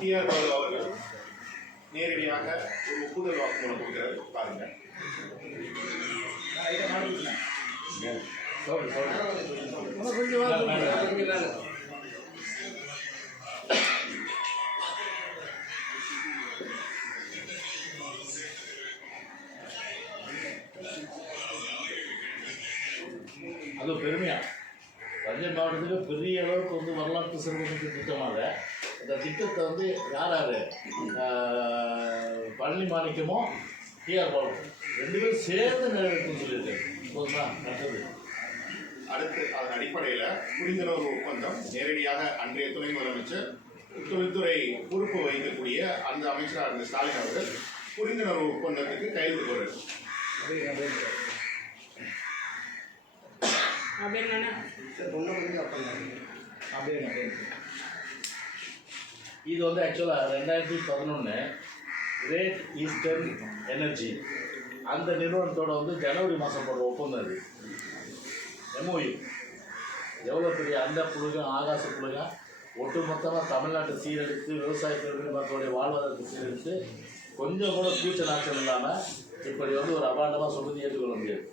TR Balu அவர்கள் நேரடியாக ஒரு ஒப்புதல் வாக்குமூலம் கொடுக்கிறார். பாருங்க. அது பெருமையா? தஞ்சை மாவட்டத்துக்கு பெரிய அளவுக்கு வந்து வரலாற்று சிறப்புமிக்க திட்டமாக இந்த திட்டத்தை வந்து யார் யார் பழனி மாணிக்கமோ டிஆர் பாலு ரெண்டு பேரும் சேர்ந்து நிறைவேற்றுன்னு சொல்லியிருக்காரு போதுமா? அடுத்தது. அடுத்து அதன் அடிப்படையில் புரிந்துணர்வு ஒப்பந்தம் நேரடியாக அன்றைய துணை முதலமைச்சர் தொழில்துறை பொறுப்பு வகிக்கக்கூடிய அந்த அமைச்சராக இருந்த ஸ்டாலின் அவர்கள் புரிந்துணர்வு ஒப்பந்தத்துக்கு கையெழுத்து போடுறாரு. இது வந்து ஆக்சுவலாக ரெண்டாயிரத்தி பதினொன்று கிரேட் ஈஸ்டர்ன் எனர்ஜி அந்த நிறுவனத்தோட வந்து ஜனவரி மாதம் போடுற ஒப்பந்தம் அது எம்ஓயு எவ்வளோ பெரிய அந்த புழுகம் ஆகாச புழுகம் ஒட்டுமொத்தமாக தமிழ்நாட்டை சீரழித்து விவசாய பெருமை மக்களுடைய வாழ்வாதாரத்தை சீரழித்து கொஞ்சம் கூட ஃபியூச்சர் ஆக்ஷன் இல்லாமல் இப்படி வந்து ஒரு அபாண்டமாக சொல்லி ஏற்றுக்கொள்ள முடியாது.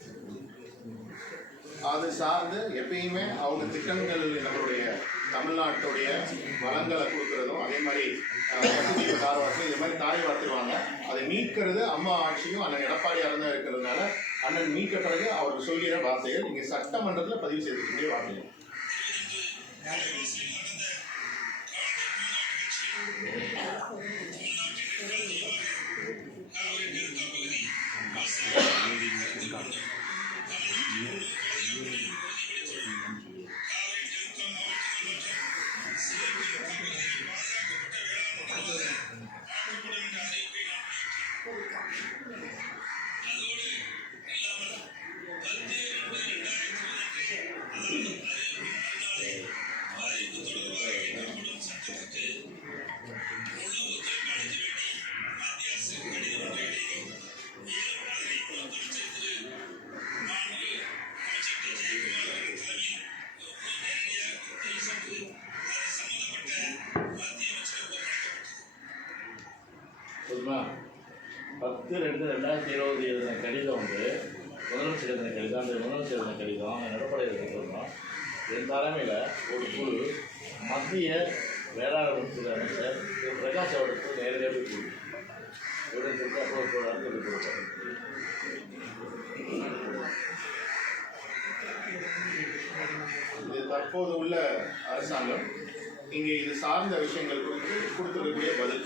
அது சார்ந்து எப்பயுமே அவங்க திட்டங்கள் நம்மளுடைய தமிழ்நாட்டுடைய வளங்களை கொடுக்கறதும் அதே மாதிரி அஹ், தார் வார்த்தை இது மாதிரி தாய் வார்த்தைவாங்க அதை மீட்கிறது அம்மா ஆட்சியும் அண்ணன் எடப்பாடியாக தான் இருக்கிறதுனால அண்ணன் மீட்க பிறகு அவர் சொல்கிற வார்த்தைகள் நீங்கள் சட்டமன்றத்தில் பதிவு செய்திருக்கக்கூடிய வார்த்தைகள் போதுமா பத்து ரெண்டு ரெண்டாயிரத்தி இருபது எழுதின கடிதம் வந்து முதலமைச்சர் எழுதின கடிதம் அந்த முதலமைச்சர் எழுதின கடிதம் நடப்படை எழுதின கடிதம் என் தலைமையில் ஒரு குழு மத்திய வேளாண் துறை அமைச்சர் திரு பிரகாஷ் அவர்களுக்கு நேரடியாக போய் குழு விவரத்திற்கு அப்போ ஒரு அர்த்தத்தை கொடுப்பார் இது தற்போது உள்ள அரசாங்கம் இங்கே இது சார்ந்த விஷயங்கள் குறித்து கொடுத்துருக்கக்கூடிய பதில்.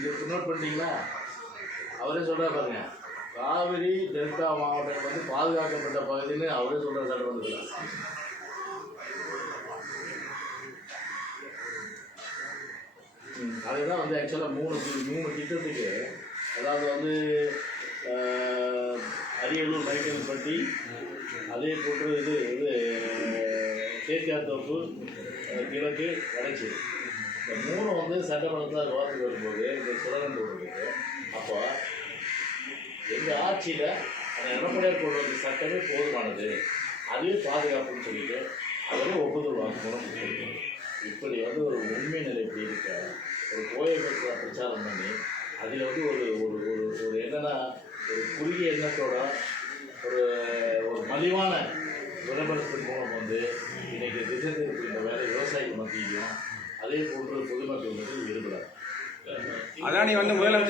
இது நோட் பண்ணிட்டீங்களா? அவரே சொல்கிறார் பாருங்க காவிரி டெல்டா மாவட்டம் வந்து பாதுகாக்கப்பட்ட பகுதின்னு அவரே சொல்கிற சட்டமன்றத்தில் அதுதான் வந்து ஆக்சுவலாக மூணு மூணு திட்டத்துக்கு அதாவது வந்து அரியலூர் அரியலூர் மைக்கேல்பட்டி அதே போன்று இது இது தேத்தியாத்தோப்பு தோப்பு கிழக்கு கடைச்சி இந்த மூணு வந்து சட்டமன்றத்தில் விவாதத்துக்கு வரும்போது இந்த சுடரன் போடுறது. அப்போ எங்கள் ஆட்சியில் அந்த எடப்பாடியார் கொண்டு வந்த சட்டமே போதுமானது. அதுவே பாதுகாப்புன்னு சொல்லிட்டு அவரே ஒப்புதல் வாக்குமூலம் இப்படி வந்து ஒரு உண்மை நிலை இப்படி இருக்க? ஒரு கோயம்பேட்டில் பிரச்சாரம் பண்ணி அதில் வந்து ஒரு ஒரு ஒரு ஒரு என்னன்னா ஒரு குறுகிய எண்ணத்தோட ஒரு ஒரு மலிவான விளம்பரத்தின் மூலம் வந்து இன்றைக்கி திசை திருப்புகின்ற வேலை விவசாயிகள் மத்தியிலும் அதே போன்ற பொதுமக்கள் மத்தியில் விரும்புகிறார் அதானி வந்து முதலமைச்சர்